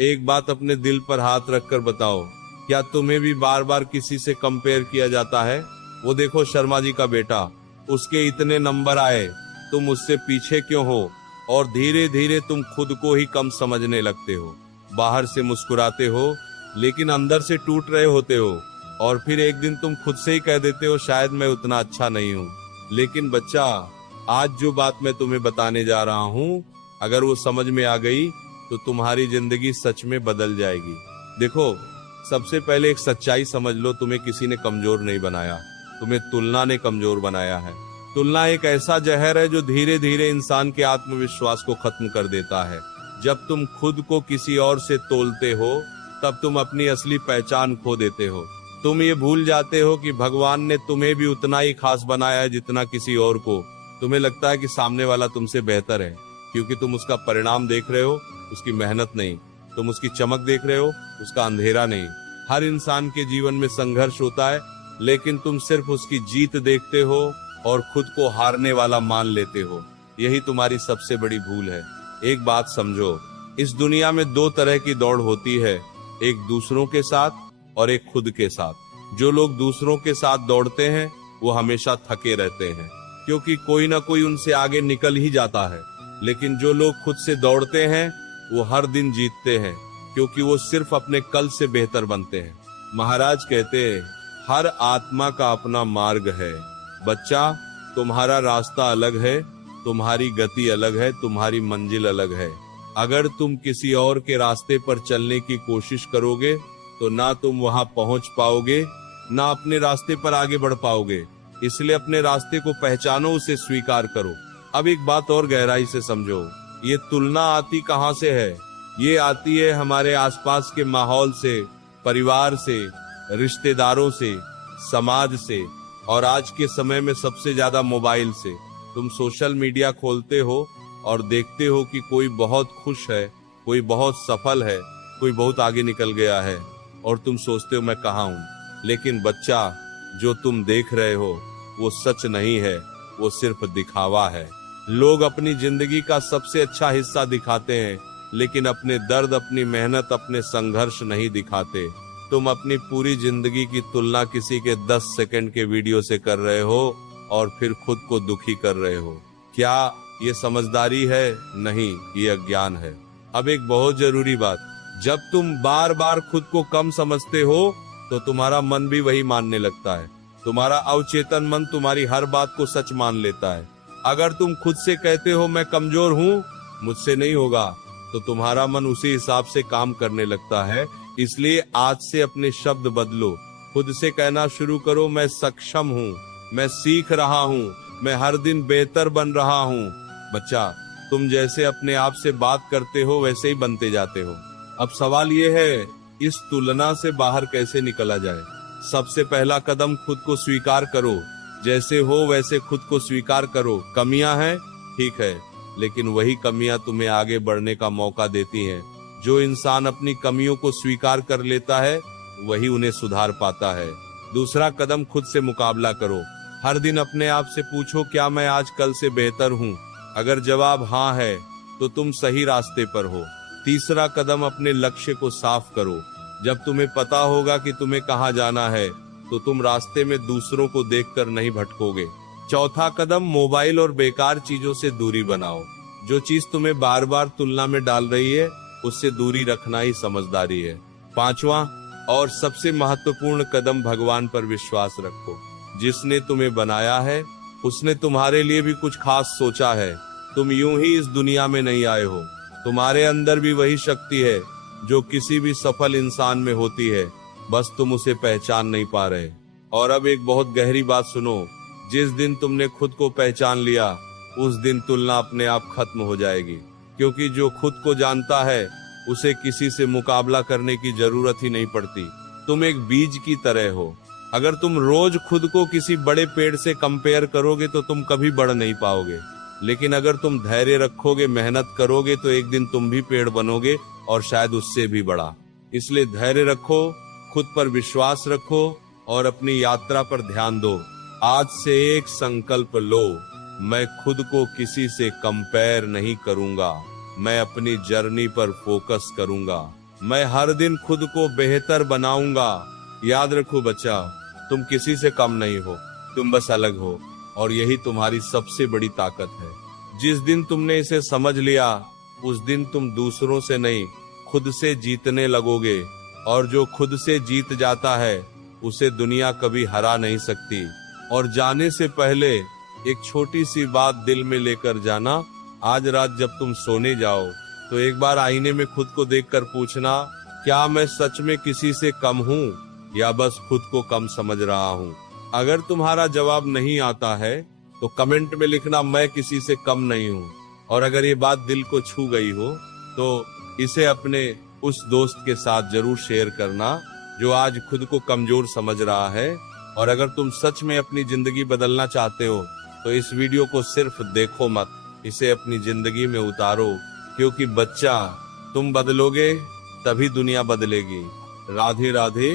एक बात अपने दिल पर हाथ रखकर बताओ, क्या तुम्हें भी बार बार किसी से कंपेयर किया जाता है? वो देखो शर्मा जी का बेटा, उसके इतने नंबर आए, तुम उससे पीछे क्यों हो? और धीरे धीरे तुम खुद को ही कम समझने लगते हो। बाहर से मुस्कुराते हो लेकिन अंदर से टूट रहे होते हो। और फिर एक दिन तुम खुद से ही कह देते हो, शायद मैं उतना अच्छा नहीं हूँ। लेकिन बच्चा, आज जो बात मैं तुम्हें बताने जा रहा हूँ, अगर वो समझ में आ गई तो तुम्हारी जिंदगी सच में बदल जाएगी। देखो, सबसे पहले एक सच्चाई समझ लो, तुम्हें किसी ने कमजोर नहीं बनाया, तुम्हें तुलना ने कमजोर बनाया है। तुलना एक ऐसा जहर है जो धीरे धीरे इंसान के आत्मविश्वास को खत्म कर देता है। जब तुम खुद को किसी और से तोलते हो, तब तुम अपनी असली पहचान खो देते हो। तुम ये भूल जाते हो कि भगवान ने तुम्हें भी उतना ही खास बनाया है जितना किसी और को। तुम्हें लगता है कि सामने वाला तुमसे बेहतर है, क्योंकि तुम उसका परिणाम देख रहे हो, उसकी मेहनत नहीं। तुम उसकी चमक देख रहे हो, उसका अंधेरा नहीं। हर इंसान के जीवन में संघर्ष होता है, लेकिन तुम सिर्फ उसकी जीत देखते हो और खुद को हारने वाला मान लेते हो। यही तुम्हारी सबसे बड़ी भूल है। एक बात समझो, इस दुनिया में दो तरह की दौड़ होती है, एक दूसरों के साथ और एक खुद के साथ। जो लोग दूसरों के साथ दौड़ते हैं वो हमेशा थके रहते हैं, क्योंकि कोई ना कोई उनसे आगे निकल ही जाता है। लेकिन जो लोग खुद से दौड़ते हैं वो हर दिन जीतते हैं, क्योंकि वो सिर्फ अपने कल से बेहतर बनते हैं। महाराज कहते हैं, हर आत्मा का अपना मार्ग है। बच्चा, तुम्हारा रास्ता अलग है, तुम्हारी गति अलग है, तुम्हारी मंजिल अलग है। अगर तुम किसी और के रास्ते पर चलने की कोशिश करोगे तो ना तुम वहां पहुंच पाओगे, ना अपने रास्ते पर आगे बढ़ पाओगे। इसलिए अपने रास्ते को पहचानो, उसे स्वीकार करो। अब एक बात और गहराई से समझो, ये तुलना आती कहाँ से है? ये आती है हमारे आसपास के माहौल से, परिवार से, रिश्तेदारों से, समाज से, और आज के समय में सबसे ज्यादा मोबाइल से। तुम सोशल मीडिया खोलते हो और देखते हो कि कोई बहुत खुश है, कोई बहुत सफल है, कोई बहुत आगे निकल गया है, और तुम सोचते हो मैं कहाँ हूँ। लेकिन बच्चा, जो तुम देख रहे हो वो सच नहीं है, वो सिर्फ दिखावा है। लोग अपनी जिंदगी का सबसे अच्छा हिस्सा दिखाते हैं, लेकिन अपने दर्द, अपनी मेहनत, अपने संघर्ष नहीं दिखाते। तुम अपनी पूरी जिंदगी की तुलना किसी के 10 सेकंड के वीडियो से कर रहे हो और फिर खुद को दुखी कर रहे हो। क्या ये समझदारी है? नहीं, ये अज्ञान है। अब एक बहुत जरूरी बात, जब तुम बार बार खुद को कम समझते हो तो तुम्हारा मन भी वही मानने लगता है। तुम्हारा अवचेतन मन तुम्हारी हर बात को सच मान लेता है। अगर तुम खुद से कहते हो मैं कमजोर हूँ, मुझसे नहीं होगा, तो तुम्हारा मन उसी हिसाब से काम करने लगता है। इसलिए आज से अपने शब्द बदलो, खुद से कहना शुरू करो, मैं सक्षम हूँ, मैं सीख रहा हूँ, मैं हर दिन बेहतर बन रहा हूँ। बच्चा, तुम जैसे अपने आप से बात करते हो वैसे ही बनते जाते हो। अब सवाल ये है, इस तुलना से बाहर कैसे निकला जाए? सबसे पहला कदम, खुद को स्वीकार करो। जैसे हो वैसे खुद को स्वीकार करो। कमियां हैं, ठीक है, लेकिन वही कमियां तुम्हें आगे बढ़ने का मौका देती हैं। जो इंसान अपनी कमियों को स्वीकार कर लेता है वही उन्हें सुधार पाता है। दूसरा कदम, खुद से मुकाबला करो। हर दिन अपने आप से पूछो, क्या मैं आज कल से बेहतर हूँ? अगर जवाब हाँ है तो तुम सही रास्ते पर हो। तीसरा कदम, अपने लक्ष्य को साफ करो। जब तुम्हें पता होगा कि तुम्हें कहाँ जाना है तो तुम रास्ते में दूसरों को देखकर नहीं भटकोगे। चौथा कदम, मोबाइल और बेकार चीजों से दूरी बनाओ। जो चीज तुम्हें बार बार तुलना में डाल रही है उससे दूरी रखना ही समझदारी है। पांचवा और सबसे महत्वपूर्ण कदम, भगवान पर विश्वास रखो। जिसने तुम्हें बनाया है उसने तुम्हारे लिए भी कुछ खास सोचा है। तुम यूं ही इस दुनिया में नहीं आए हो। तुम्हारे अंदर भी वही शक्ति है जो किसी भी सफल इंसान में होती है, बस तुम उसे पहचान नहीं पा रहे। और अब एक बहुत गहरी बात सुनो, जिस दिन तुमने खुद को पहचान लिया उस दिन तुलना अपने आप खत्म हो जाएगी, क्योंकि जो खुद को जानता है उसे किसी से मुकाबला करने की जरूरत ही नहीं पड़ती। तुम एक बीज की तरह हो। अगर तुम रोज खुद को किसी बड़े पेड़ से कंपेयर करोगे तो तुम कभी बढ़ नहीं पाओगे। लेकिन अगर तुम धैर्य रखोगे, मेहनत करोगे, तो एक दिन तुम भी पेड़ बनोगे और शायद उससे भी बड़ा। इसलिए धैर्य रखो, खुद पर विश्वास रखो और अपनी यात्रा पर ध्यान दो। आज से एक संकल्प लो, मैं खुद को किसी से कंपेयर नहीं करूंगा, मैं अपनी जर्नी पर फोकस करूंगा। मैं हर दिन खुद को बेहतर बनाऊंगा। याद रखो बच्चा, तुम किसी से कम नहीं हो, तुम बस अलग हो, और यही तुम्हारी सबसे बड़ी ताकत है। जिस दिन तुमने इसे समझ लिया, उस दिन तुम दूसरों से नहीं, खुद से जीतने लगोगे, और जो खुद से जीत जाता है उसे दुनिया कभी हरा नहीं सकती। और जाने से पहले एक छोटी सी बात दिल में लेकर जाना, आज रात जब तुम सोने जाओ तो एक बार आईने में खुद को देखकर पूछना, क्या मैं सच में किसी से कम हूँ या बस खुद को कम समझ रहा हूँ। अगर तुम्हारा जवाब नहीं आता है तो कमेंट में लिखना, मैं किसी से कम नहीं हूँ। और अगर ये बात दिल को छू गई हो तो इसे अपने उस दोस्त के साथ जरूर शेयर करना जो आज खुद को कमजोर समझ रहा है। और अगर तुम सच में अपनी जिंदगी बदलना चाहते हो तो इस वीडियो को सिर्फ देखो मत, इसे अपनी जिंदगी में उतारो, क्योंकि बच्चा तुम बदलोगे तभी दुनिया बदलेगी। राधे राधे।